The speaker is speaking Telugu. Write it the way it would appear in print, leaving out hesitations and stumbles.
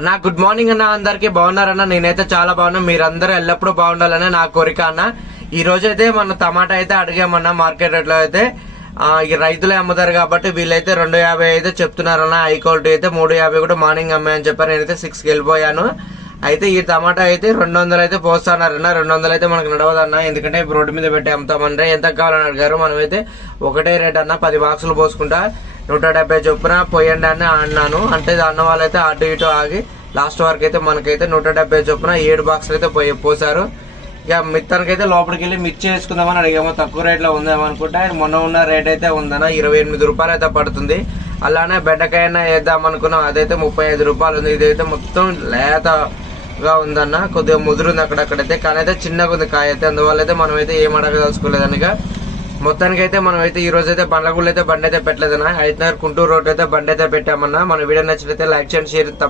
అన్న గుడ్ మార్నింగ్ అన్న, అందరికి బాగున్నారన్న. నేనైతే చాలా బాగున్నా, మీరందరూ ఎల్లప్పుడూ బాగుండాలని నా కోరిక అన్న. ఈ రోజైతే మన టమాటా అయితే అడిగామన్న మార్కెట్ రేట్ లో అయితే ఈ రైతులే అమ్ముతారు కాబట్టి వీళ్ళైతే 250 అయితే చెప్తున్నారన్న. హై క్వాలిటీ అయితే 350 కూడా మార్నింగ్ అమ్మాయని చెప్పారు. నేనైతే 6కి వెళ్ళిపోయాను. అయితే ఈ టమాటా అయితే 200 అయితే పోస్తానన్న. 200 అయితే మనకు నడవదన్న, ఎందుకంటే రోడ్డు మీద పెట్టి అమ్ముతామంటే ఎంత కావాలని అడిగారు. మనమైతే ఒకటే రేట్ అన్న, 10 బాక్సులు పోసుకుంటా 170 చొప్పున పోయండి అని అన్నాను. అంటే అన్న వాళ్ళైతే అటు ఇటు ఆగి లాస్ట్ వరకు అయితే మనకైతే 170 చొప్పున 7 బాక్సులు అయితే పోసారు. ఇక మిత్తానికైతే లోపలికి వెళ్ళి మిర్చి వేసుకుందామని అడిగాము. తక్కువ రేట్ లో ఉందేమనుకుంటే మొన్న ఉన్న రేట్ అయితే ఉందన్న, 28 రూపాయలు అయితే పడుతుంది. అలానే బెండకాయ వేద్దాం అనుకున్నాం, అదైతే 35 రూపాయలు ఉంది. ఇదైతే మొత్తం లేతగా ఉందన్న, కొద్దిగా ముదురుంది అక్కడక్కడైతే, కానీ అయితే చిన్నగా ఉంది కాయ అయితే. అందువల్ల అయితే మనం అయితే ఏం అడగదలుచుకోలేదనిగా మొత్తానికి అయితే మనం అయితే ఈ రోజు అయితే బండ్లగూళ్ళు అయితే బండి అయితే పెట్టలేదన్న. అయితే గుంటూరు రోడ్ అయితే బండి అయితే పెట్టామన్నా. మన వీడియో నచ్చినైతే లైక్ చేయండి, షేర్